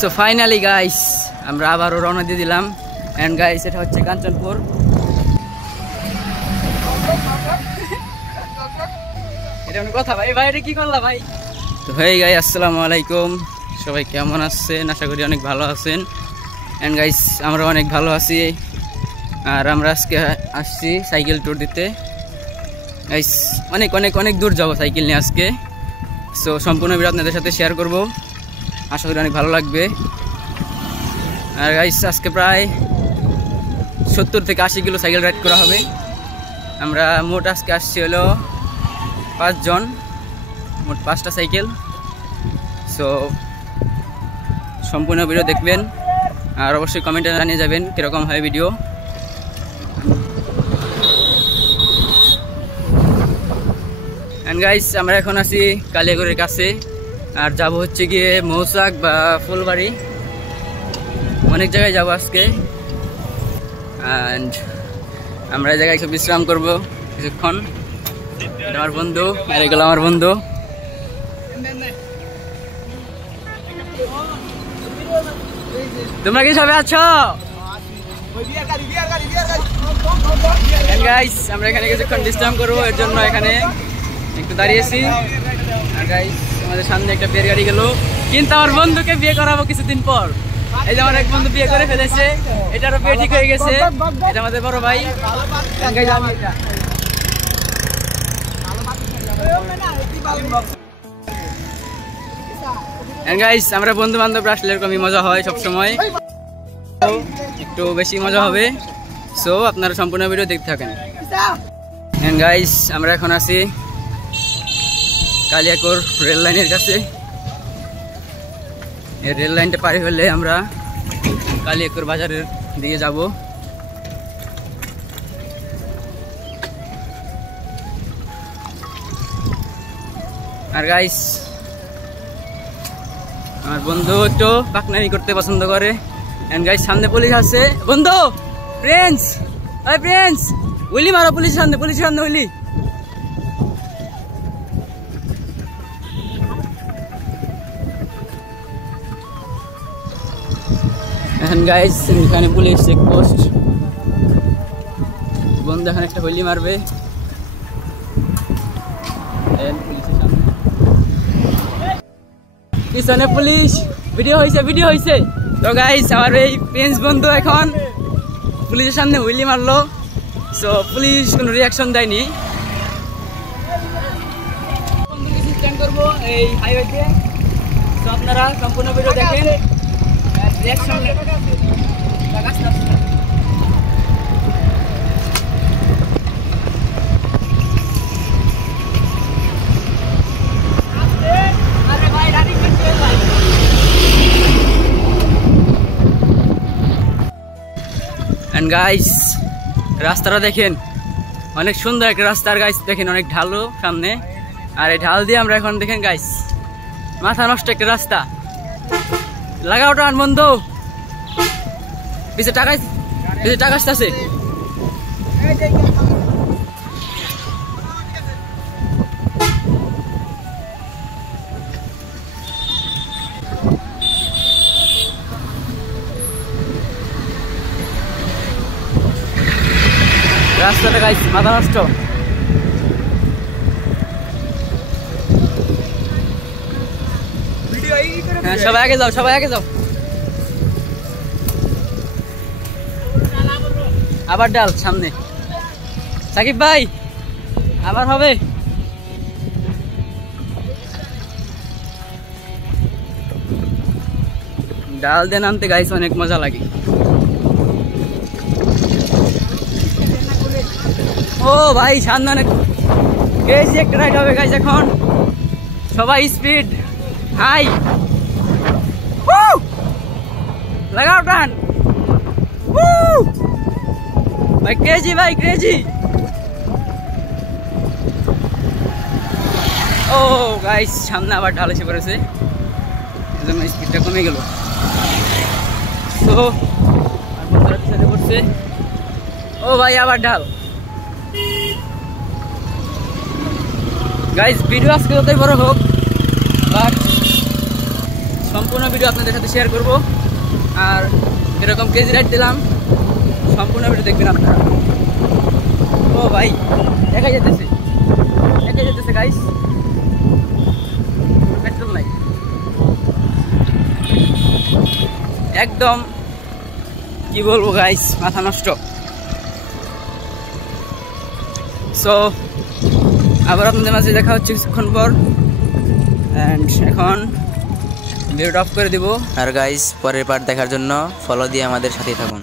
So finally guys আমরা আবারও রওনা দিয়ে দিলাম। এন্ড গাইস এটা হচ্ছে কাঞ্চনপুর। এটা কথা ভাই ভাই এটা কি করলা ভাই? তো হেই গাইস আসসালামু আলাইকুম, সবাই কেমন আছেন? আশা করি অনেক ভালো আছেন। এন্ড গাইস আমরা অনেক ভালো আছি। আর আমরা আজকে আসছি সাইকেল ট্যুর দিতে। গাইস অনেক অনেক অনেক দূর যাবো সাইকেল নিয়ে আজকে। সো সম্পূর্ণ ভিডিও আপনাদের সাথে শেয়ার করব, আশা করি অনেক ভালো লাগবে। আর গাইস আজকে প্রায় 70 থেকে 80 কিলো সাইকেল রাইড করা হবে। আমরা মোট আজকে আসছি হলো 5 জন, মোট 5টা সাইকেল। সো সম্পূর্ণ ভিডিও দেখবেন আর অবশ্যই কমেন্টে জানিয়ে যাবেন কীরকম হয় ভিডিও। এন্ড গাইস আমরা এখন আছি কালিয়াগড়ের কাছে, আর যাব হচ্ছে গিয়ে মৌচাক বা ফুলবাড়ি, অনেক জায়গায় যাব আজকে। অ্যান্ড আমরা এই জায়গায় একটু বিশ্রাম করব কিছুক্ষণ। এটা আমার বন্ধু আর এগুলো আমার বন্ধু। তোমরা কি সবাই আছো? গাইস আমরা এখানে কিছুক্ষণ বিশ্রাম করবো, এর জন্য এখানে একটু দাঁড়িয়েছি। আর গাইস আমাদের সামনে একটা বিয়ের গাড়ি গেল, কিন্তু আমার বন্ধুকে বিয়ে করাবো কিছুদিন পর। এই যে আমার এক বন্ধু বিয়ে করে ফেলেছে, এটারও বিয়ে ঠিক হয়ে গেছে। এটা আমাদের বড় ভাই। গাইস আমরা বন্ধু বান্ধব আসলে এরকমই মজা হয় সবসময়, একটু বেশি মজা হবে। সো আপনারা সম্পূর্ণ ভিডিও দেখতে থাকেন। গাইস আমরা এখন আছি কালিয়াকড় রেল লাইনের কাছে। এই রেল লাইনটা পার হলে আমরা কালিয়াকড় বাজারের দিকে যাব। আর গাইস আমার বন্ধু একটু পাকনামি করতে পছন্দ করে। এন্ড গাইস সামনে পুলিশ আছে। বন্ধু প্রিন্স, ওই প্রিন্স উইলি মারো পুলিশের সামনে, পুলিশের সামনে উইলি। এখন গাইস এখানে পুলিশ চেকপোস্ট। বন্ধু এখন একটা হুইলি মারবে। পিছনে পুলিশ। ভিডিও হয়েছে, ভিডিও হয়েছে। তো গাইস আমার এই প্রিন্স বন্ধু এখন পুলিশের সামনে হুইলি মারলো। সো পুলিশ কোনো রিয়াকশন দেয়নি। করবো এই হাইওয়েতে, তো আপনারা সম্পূর্ণ ভিডিও দেখেন। এন্ড গাইস রাস্তাটা দেখেন, অনেক সুন্দর একটা রাস্তা। আর গাইস দেখেন অনেক ঢালু সামনে, আর এই ঢাল দিয়ে আমরা এখন দেখেন গাইস মাথা নষ্ট একটা রাস্তা। লাগাও টান বন্ধু, পিছে টাকা আসতেছে। রাস্তাটা গাইস মাথা নষ্ট। হ্যাঁ সবাই আগে যাও, সবাই আগে যাও। আবার ডাল সামনে। সাকিব ভাই আবার হবে। ডাল দিয়ে নামতে গাইস অনেক মজা লাগে। ও ভাই সামনে অনেক ক্রেজি একটা রাইড হবে গাইস। এখন সবাই স্পিড হাই, লাগাও টান। ভাই ক্রেজি, ভাই ক্রেজি। ও গাইস সামনে আবার ঢাল এসে পড়েছে, এজন্য স্পিডটা কমে গেল। তো আর বন্ধুরা পিছনে পড়ছে। ও ভাই আবার ঢাল। গাইস ভিডিও আজকে যতই বড় হোক, বাট সম্পূর্ণ ভিডিও আপনাদের সাথে শেয়ার করব। আর এরকম কেজি রাইড দিলাম, সম্পূর্ণ ভিডিও দেখবেন আপনারা। ও ভাই একাই যেতেছে গাইস, পেট্রোল নাই, একদম কি বলবো গাইস, মাথা নষ্ট। সো আবার আপনাদের মাঝে দেখা হচ্ছে কিছুক্ষণ পর। অ্যান্ড এখন ভিডিওটা অফ করে দিব। আর গাইস পরের পার্ট দেখার জন্য ফলো দিয়ে আমাদের সাথেই থাকুন।